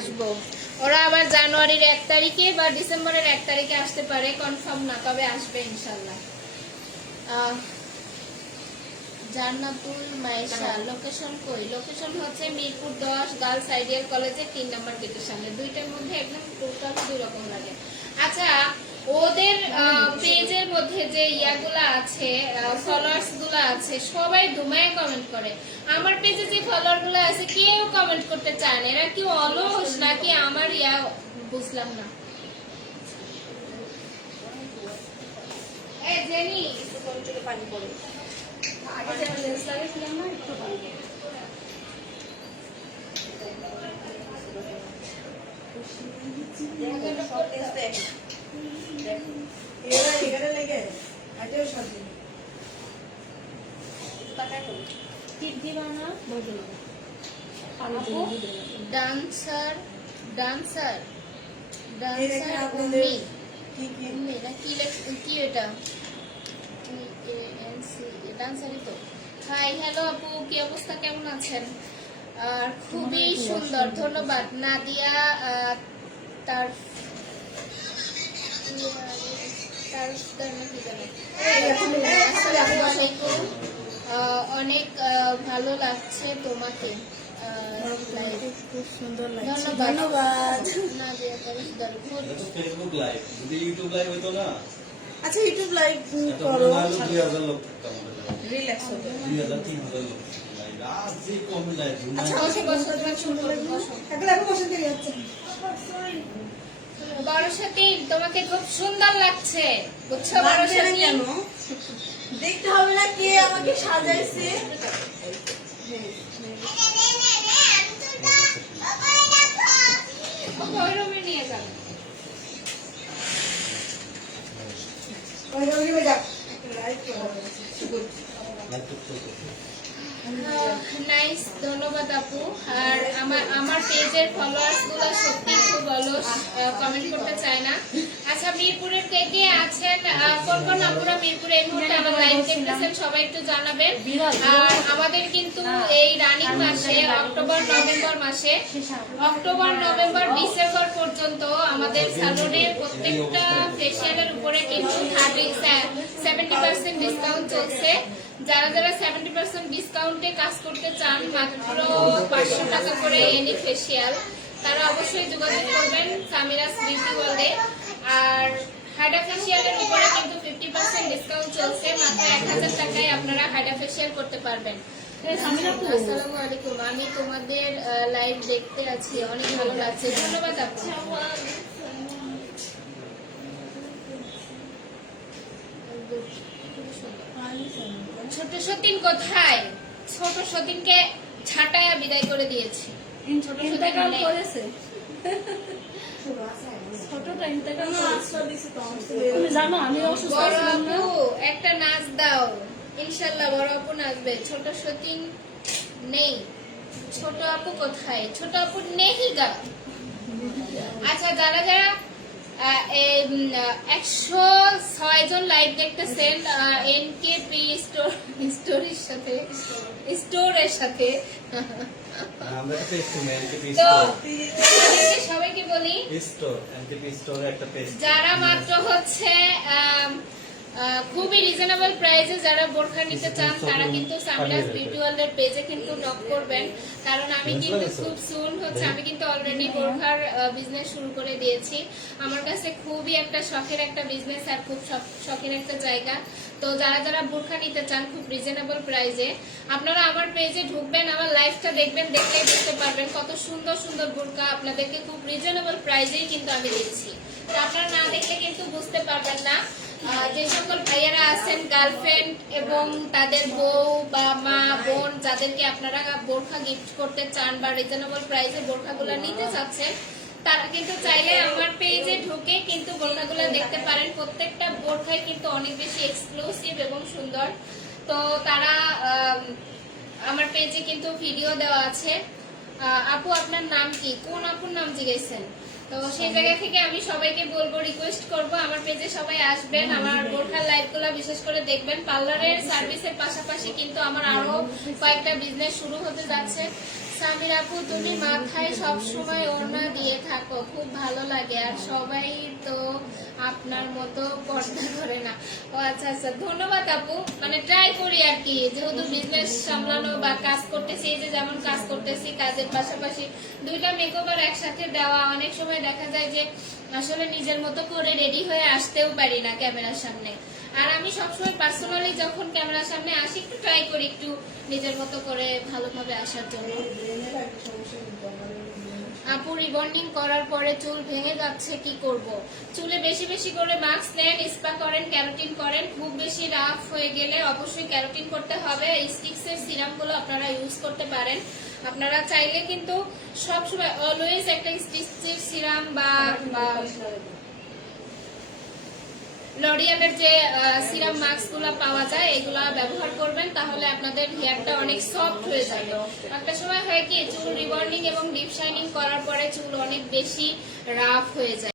আসব। ওরা আবার জানুয়ারির এক তারিখে বা ডিসেম্বরের এক তারিখে আসতে পারে কনফার্ম না, তবে আসবে ইনশাল্লাহ। জান্নাতুল মায়েশা লোকেশন কই? লোকেশন হচ্ছে মিরপুর দশ, গার্লস আইডিয়াল কলেজের তিন নম্বর গেটের সামনে। দুইটার মধ্যে একদম টোটাল দুই রকম লাগে। আচ্ছা ওদের পেজের মধ্যে যে ইয়াগুলা আছে ফলোয়ার্সগুলা আছে সবাই দুমায় কমেন্ট করে। আমার পেজে যে ফলোয়ারগুলো আছে কেউ কমেন্ট করতে চায় না। এরা কি অলস নাকি আমার ইয়া বুঝলাম না। জেনি পানি পড়ে আগে যেমন লেন্স লাগিয়েছিলাম না একটু টেস্ট এখানে লেগে ডান্সার ডান্সার ডান্সার কি এটা ডান্সারই তো। হাই হ্যালো আপু কি অবস্থা? কেমন আছেন? আর খুবই সুন্দর ধন্যবাদ। নাদিয়া তার অনেক ভালো লাগছে তোমাকে। খুব সুন্দর লাগছে। ধন্যবাদ। ধন্যবাদ। নাদিয়া তালুকদার খুব এটা তো ফেসবুক লাইভ যদি ইউটিউব লাইভ হতো না? আচ্ছা ইউটিউব লাইভ করো। লোক। রিল্যাক্স হবে। দুই হাজার তিন হাজার লোক থাকতো যে কম লাইভ আচ্ছা বসো, বসো, তোমার সুন্দর বসো। এখন আমি বসে দিয়ে যাচ্ছি বড় সাথী তোমাকে খুব সুন্দর লাগছে বুঝছ? বড় সাথী। কেন? দেখতে হবে না কে আমাকে সাজাইছে। নিয়ে যাও ওই রঙে যাক লাইভ করো লাইভ তো চলতেছে। নাইস ধন্যবাদ আপু। আর আমার আমার পেজের ফলোয়ার্সগুলো সত্যি খুব কমেন্ট করতে চায় না। আচ্ছা মিরপুরের কে কে আছেন? কোন কোন আপুরা মিরপুরে এই মুহূর্তে আমার লাইভ দেখতেছেন সবাই একটু জানাবেন। আর আমাদের কিন্তু এই রানিং মাসে অক্টোবর নভেম্বর মাসে অক্টোবর নভেম্বর ডিসেম্বর পর্যন্ত আমাদের সালনে প্রত্যেকটা ফেসিয়ালের উপরে কিন্তু থার্টি সেভেন্টি পার্সেন্ট ডিসকাউন্ট চলছে। যারা যারা সেভেন্টি পার্সেন্ট ডিসকাউন্টে কাজ করতে চান মাত্র পাঁচশো টাকা করে এনি ফেসিয়াল তারা অবশ্যই যোগাযোগ করবেন সামিরাস বিউটি ওয়ার্ল্ডে। আর হাইডা ফেসিয়ালের উপরে কিন্তু ফিফটি পার্সেন্ট ডিসকাউন্ট চলছে মাত্র এক হাজার টাকায় আপনারা হাইডা ফেসিয়াল করতে পারবেন। আসসালামু আলাইকুম। আমি তোমাদের লাইভ দেখতে আছি। অনেক ভালো লাগছে। ধন্যবাদ আপু ছোট সতীন কোথায়? ছোট সতীনকে ছাটায়া বিদায় করে দিয়েছি। ইন্তেকাল করেছে। ছোটটা ইন্তেকাল তুমি জানো আমি অসুস্থ বড় ছিলাম না। আপু একটা নাচ দাও। ইনশাল্লাহ বড় আপু নাচবে। ছোট সতীন নেই। ছোট আপু কোথায়? ছোট আপু নেহিগা আচ্ছা যারা যারা একশো ছয় জন লাইভ দেখতেছেন এনকেপি স্টোর স্টোরের সাথে স্টোরের সাথে। আপনাদেরকে সবাইকে বলি স্টোর এনকেপি স্টোরে একটা পেজ যারা মাত্র হচ্ছে খুবই রিজনেবল প্রাইসে যারা বোরখা নিতে চান তারা কিন্তু সামিরাস বিউটি ওয়ার্ল্ডের পেজে কিন্তু নক করবেন। কারণ আমি কিন্তু খুব সুন হচ্ছে আমি কিন্তু অলরেডি বোরখার বিজনেস শুরু করে দিয়েছি। আমার কাছে খুবই একটা শখের একটা বিজনেস আর খুব শখের একটা জায়গা। তো যারা যারা বোরখা নিতে চান খুব রিজনেবল প্রাইসে আপনারা আমার পেজে ঢুকবেন আমার লাইফটা দেখবেন দেখলেই বুঝতে পারবেন কত সুন্দর সুন্দর বোরখা আপনাদেরকে খুব রিজনেবল প্রাইসেই কিন্তু আমি দিচ্ছি। তো আপনারা না দেখলে কিন্তু বুঝতে পারবেন না। যে সকল ভাইয়ারা আছেন গার্লফ্রেন্ড এবং তাদের বউ বা মা বোন যাদেরকে আপনারা বোরখা গিফট করতে চান বা রিজনেবল প্রাইসে বোরখাগুলো নিতে চাচ্ছেন তারা কিন্তু চাইলে আমার পেজে ঢুকে কিন্তু বোরখাগুলো দেখতে পারেন। প্রত্যেকটা বোরখাই কিন্তু অনেক বেশি এক্সক্লুসিভ এবং সুন্দর। তো তারা আম, আমার পেজে কিন্তু ভিডিও দেওয়া আছে। আপু আপনার নাম কি? কোন আপুর নাম জিজ্ঞেসেন তো সেই জায়গা থেকে আমি সবাইকে বলব রিকোয়েস্ট করব, আমার পেজে সবাই আসবেন, আমার বোরখার লাইভগুলো বিশেষ করে দেখবেন। পার্লারের সার্ভিসের পাশাপাশি কিন্তু আমার আরও কয়েকটা বিজনেস শুরু হতে যাচ্ছে। সামির আপু তুমি মাথায় সব সময় ওড়না থাকো, খুব ভালো লাগে। আর সবাই তো আপনার মতো পর্দা করে না। ও আচ্ছা আচ্ছা ধন্যবাদ আপু। মানে ট্রাই করি আর কি, যেহেতু বিজনেস সামলানো বা কাজ করতেছি, এই যে যেমন কাজ করতেছি, কাজের পাশাপাশি দুইটা মেকওভার একসাথে দেওয়া, অনেক সময় দেখা যায় যে আসলে নিজের মতো করে রেডি হয়ে আসতেও পারি না ক্যামেরার সামনে। আর আমি সবসময় পার্সোনালি যখন ক্যামেরার সামনে আসি, একটু ট্রাই করি একটু নিজের মতো করে ভালোভাবে আসার জন্য। আপু রিবন্ডিং করার পরে চুল ভেঙে যাচ্ছে, কি করব? চুলে বেশি বেশি করে মাস্ক নেন স্পা করেন ক্যারোটিন করেন। খুব বেশি রাফ হয়ে গেলে অবশ্যই ক্যারোটিন করতে হবে। স্টিক্স এর সিরাম আপনারা ইউজ করতে পারেন। আপনারা চাইলে কিন্তু সব সময় অলওয়েজ একটা স্টিক্সের সিরাম বা লরিয়ালের যে সিরাম মাস্কগুলো পাওয়া যায়, এগুলা ব্যবহার করবেন, তাহলে আপনাদের হেয়ারটা অনেক সফট হয়ে যাবে। একটা সময় হয় কি, চুল রিবর্নিং এবং ডিপ শাইনিং করার পরে চুল অনেক বেশি রাফ হয়ে যায়।